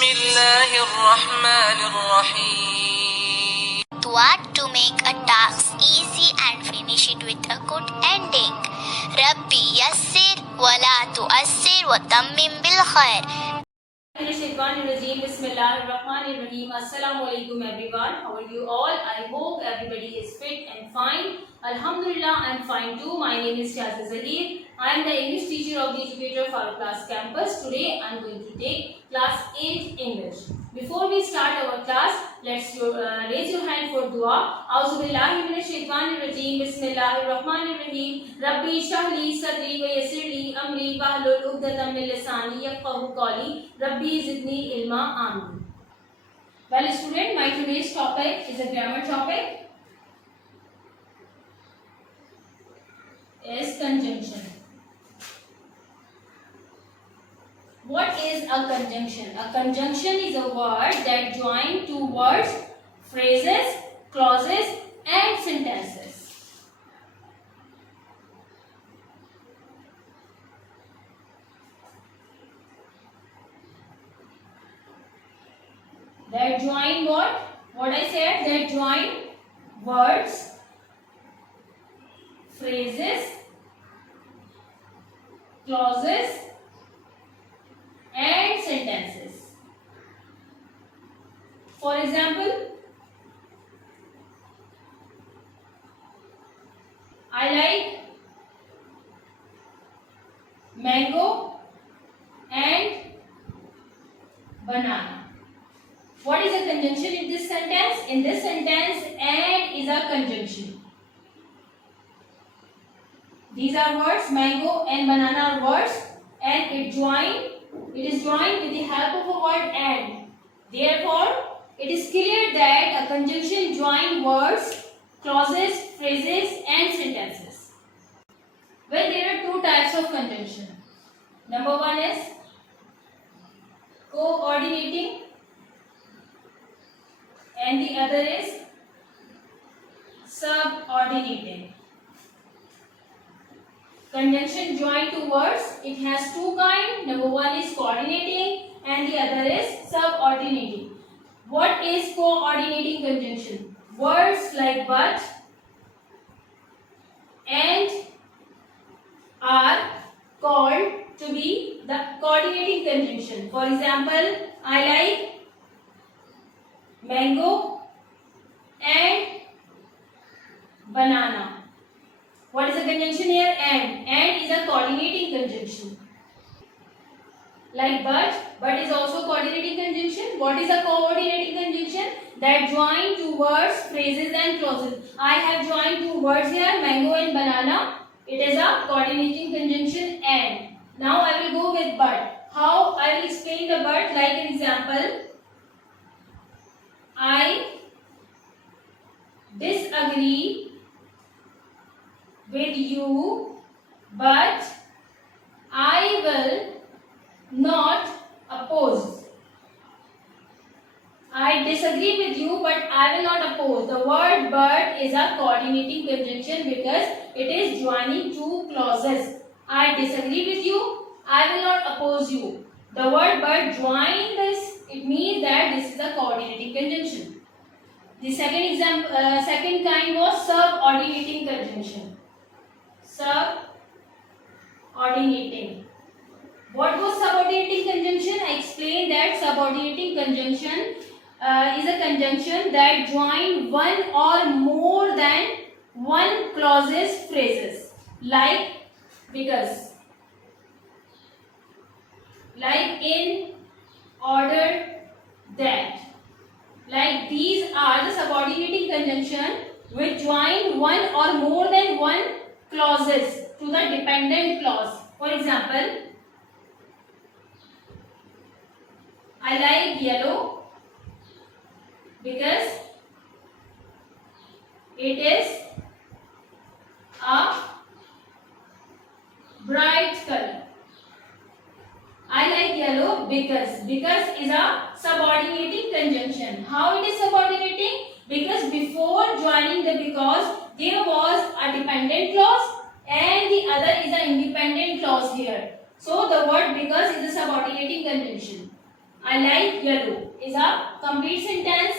الله الرحمن الرحيم. What to make a task easy and finish it with a good ending. Rabbi yassir wa la tuassir wa tammim bil khair. Bismillahirrahmanirrahim. Assalamu alaikum everyone. How are you all? I hope everybody is fit and fine. Alhamdulillah, I am fine too. My name is Shazia Zahir. I am the English teacher of the Educator Farooq Class Campus. Today I am going to take class 8 English. Before we start our class, let's raise your hand for dua. A'udhu billahi minash shaitanir rajim. Bismillahirrahmanirrahim. Rabbi shrah li sadri wa yassir li amri wahlul 'uqdatam min lisani yafqahu qawli. Rabbi zidni ilma. Amin. Well, student, my today's topic is a grammar topic. Is conjunction. What is a conjunction? A conjunction is a word that joins two words, phrases, clauses and sentences. That join what? What I said, that join words, phrases, clauses and sentences. For example, I like mango and banana. What is a conjunction in this sentence? In this sentence, and is a conjunction. These are words, mango and banana are words, and it is joined with the help of a word and. Therefore, it is clear that a conjunction joins words, clauses, phrases and sentences. Well, there are two types of conjunction. Number one is coordinating and the other is subordinating. Conjunction joined two words, it has two kinds. Number one is coordinating and the other is subordinating. What is coordinating conjunction? Words like but and are called to be the coordinating conjunction. For example, I like mango and banana. What is the conjunction here? And. And is a coordinating conjunction. Like but is also coordinating conjunction. What is a coordinating conjunction? That join two words, phrases and clauses. I have joined two words here, mango and banana. It is a coordinating conjunction and. Now I will go with but. How? I will explain the but like an example. I disagree with you, but I will not oppose. I disagree with you, but I will not oppose. The word but is a coordinating conjunction because it is joining two clauses. I disagree with you, I will not oppose you. The word but join this, it means that this is a coordinating conjunction. The second kind was subordinating conjunction. Subordinating. What was subordinating conjunction? I explained that subordinating conjunction is a conjunction that join one or more than one clauses, phrases. Like because. Like in, order, that. Like these are the subordinating conjunction which join one or more than one clauses to the dependent clause. For example, I like yellow because it is a bright color. I like yellow because is a subordinating conjunction. How it is subordinating? Because before joining the because there was a dependent clause and the other is an independent clause here. So the word because is a subordinating conjunction. I like yellow is a complete sentence.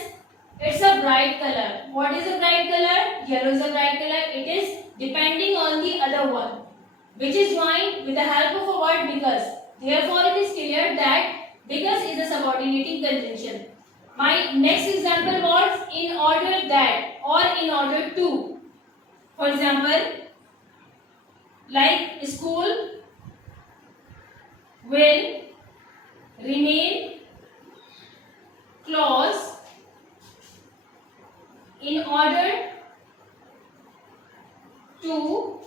It's a bright color. What is a bright color? Yellow is a bright color. It is depending on the other one, which is joined with the help of a word because. Therefore, it is clear that because is a subordinating conjunction. My next example was in order that or in order to. For example, like school will remain closed in order to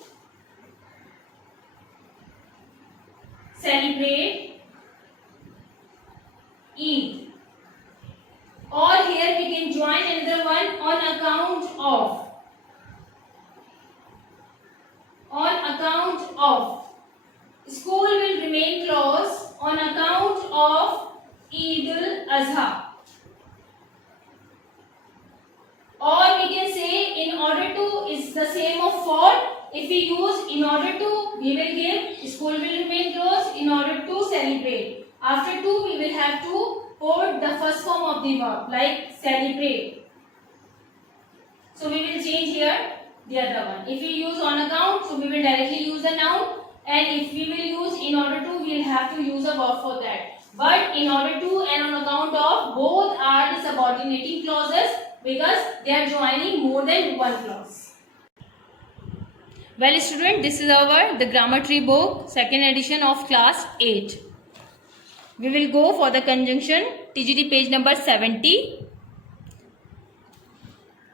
celebrate Eid. Or here we can join another one on account of. On account of. School will remain closed on account of Eid al-Adha. Or we can say in order to is the same of for. If we use in order to, we will give school will remain closed in order to celebrate. After to, we will have to put the first form of the verb like celebrate. So we will change here the other one. If we use on account, so we will directly use the noun. And if we will use in order to, we will have to use a verb for that. But in order to and on account of, both are the subordinating clauses because they are joining more than one clause. Well student, this is the grammar tree book, second edition of class 8. We will go for the conjunction, TGT page number 70.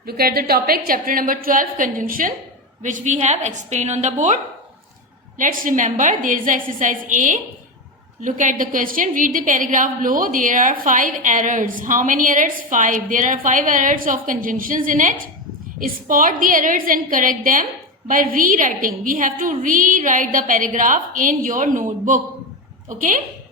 Look at the topic, chapter number 12, conjunction, which we have explained on the board. Let's remember, there is exercise A. Look at the question, read the paragraph below. There are 5 errors. How many errors? 5. There are 5 errors of conjunctions in it. Spot the errors and correct them by rewriting. We have to rewrite the paragraph in your notebook. Okay?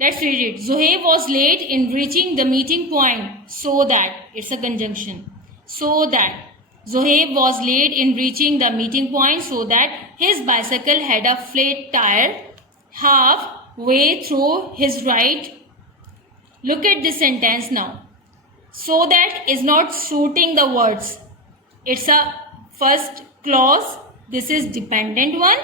Let's read it. Zohaib was late in reaching the meeting point so that, it's a conjunction, so that. Zohaib was late in reaching the meeting point so that his bicycle had a flat tire halfway through his ride. Look at this sentence now. So that is not suiting the words. It's a first clause. This is dependent one.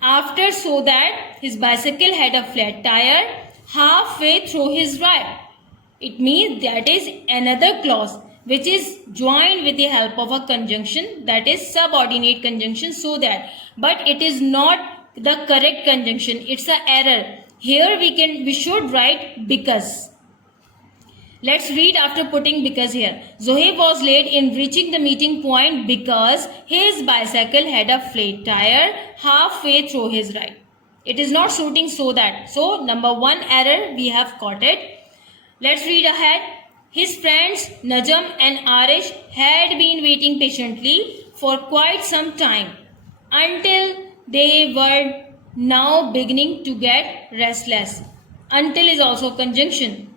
After so that his bicycle had a flat tire halfway through his ride. It means that is another clause which is joined with the help of a conjunction, that is subordinate conjunction, so that. But it is not the correct conjunction. It's an error. Here we should write because. Let's read after putting because here. Zohaib was late in reaching the meeting point because his bicycle had a flat tire halfway through his ride. It is not suiting so that. So number 1 error we have caught it. Let's read ahead. His friends Najam and Arish had been waiting patiently for quite some time until they were now beginning to get restless. Until is also conjunction.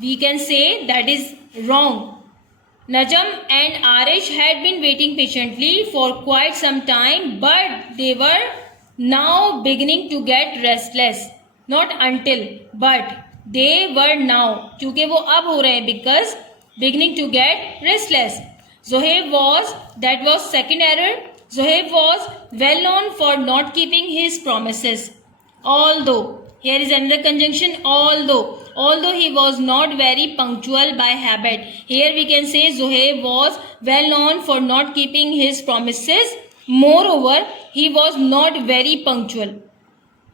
We can say that is wrong. Najam and Arish had been waiting patiently for quite some time, but they were now beginning to get restless. Not until, but they were now. क्योंकि वो अब हो रहे हैं because beginning to get restless. Zohaib was, that was second error. Zohaib was well known for not keeping his promises. Although, here is another conjunction, although he was not very punctual by habit. Here we can say Zohaib was well known for not keeping his promises. Moreover, he was not very punctual.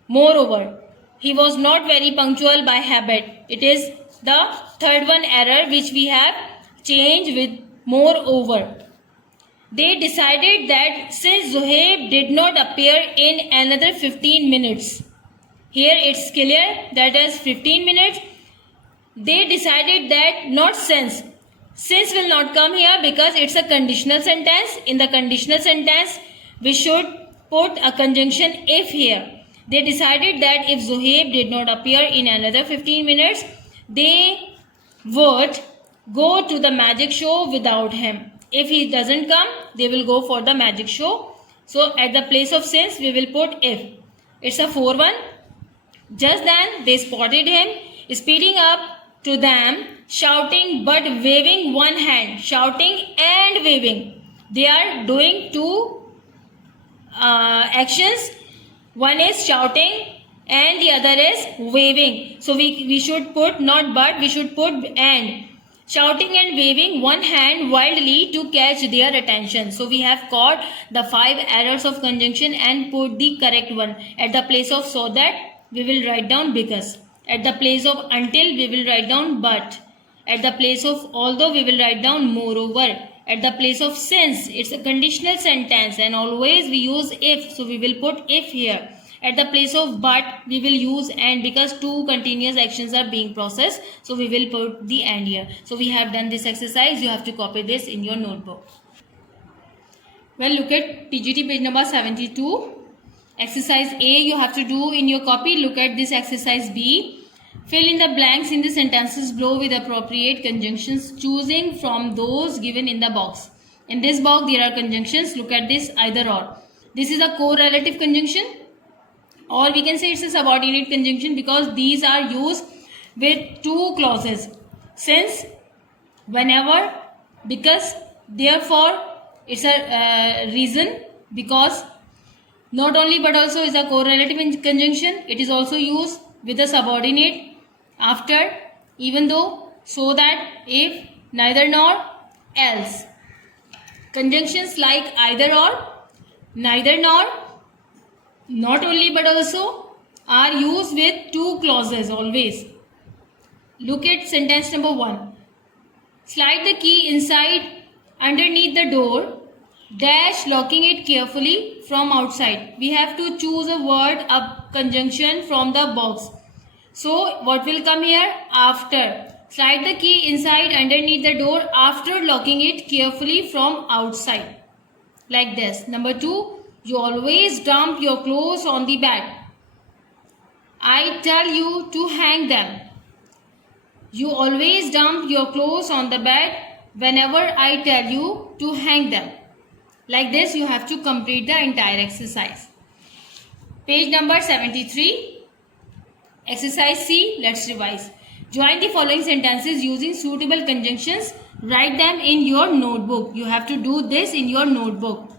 Moreover, he was not very punctual by habit. It is the third one error which we have changed with moreover. They decided that since Zohaib did not appear in another 15 minutes, here it's clear that is 15 minutes. They decided that not since. Since will not come here because it's a conditional sentence. In the conditional sentence, we should put a conjunction if here. They decided that if Zohaib did not appear in another 15 minutes, they would go to the magic show without him. If he doesn't come, they will go for the magic show. So at the place of since, we will put if. It's a 4-1. Just then they spotted him. Speeding up to them, shouting but waving one hand. Shouting and waving. They are doing two actions. One is shouting and the other is waving. So we should put not but, we should put and. Shouting and waving one hand wildly to catch their attention. So we have caught the 5 errors of conjunction and put the correct one. At the place of so that, we will write down because. At the place of until, we will write down but. At the place of although, we will write down moreover. At the place of since, it's a conditional sentence and always we use if. So we will put if here. At the place of but, we will use and because 2 continuous actions are being processed. So we will put the and here. So we have done this exercise. You have to copy this in your notebook. Well, look at TGT page number 72. Exercise A you have to do in your copy. Look at this exercise B. Fill in the blanks in the sentences below with appropriate conjunctions, choosing from those given in the box. In this box there are conjunctions. Look at this, either or. This is a correlative conjunction, or we can say it's a subordinate conjunction because these are used with 2 clauses: since, whenever, because, therefore. It's a reason, because. Not only but also is a correlative conjunction. It is also used with a subordinate, after, even though, so that, if, neither nor, else. Conjunctions like either or, neither nor, not only but also are used with 2 clauses always. Look at sentence number 1. Slide the key inside underneath the door, dash locking it carefully from outside. We have to choose a word, a conjunction from the box. So what will come here? After. Slide the key inside underneath the door after locking it carefully from outside. Like this. Number 2. You always dump your clothes on the bed. I tell you to hang them. You always dump your clothes on the bed whenever I tell you to hang them. Like this you have to complete the entire exercise. Page number 73. Exercise C. Let's revise. Join the following sentences using suitable conjunctions. Write them in your notebook. You have to do this in your notebook.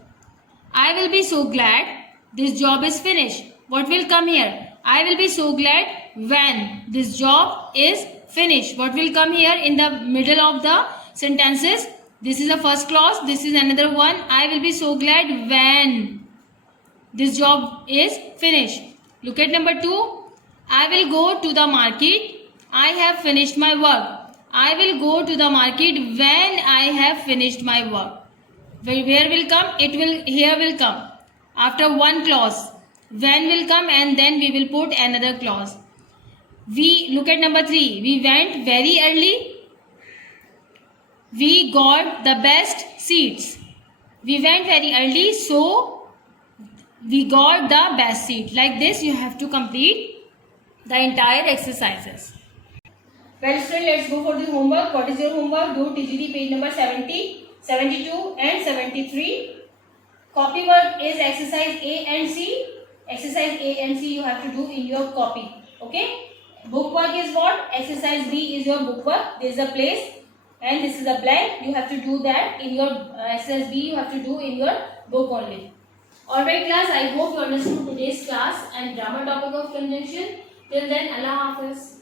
I will be so glad this job is finished. What will come here? I will be so glad when this job is finished. What will come here in the middle of the sentences? This is the first clause. This is another one. I will be so glad when this job is finished. Look at number 2. I will go to the market. I have finished my work. I will go to the market when I have finished my work. Where will come? It will, here will come. After one clause. When will come and then we will put another clause. We look at number 3. We went very early. We got the best seats. We went very early, so we got the best seat. Like this you have to complete the entire exercises. Well, students, let's go for the homework. What is your homework? Do TGT page number 70, 72 and 73. Copy work is exercise A and C. Exercise A and C you have to do in your copy. Okay. Book work is what? Exercise B is your book work. There is a place and this is a blank. You have to do that in your exercise B. You have to do in your book only. Alright class, I hope you understood today's class and grammar topic of conjunction. Till then, Allah Hafiz.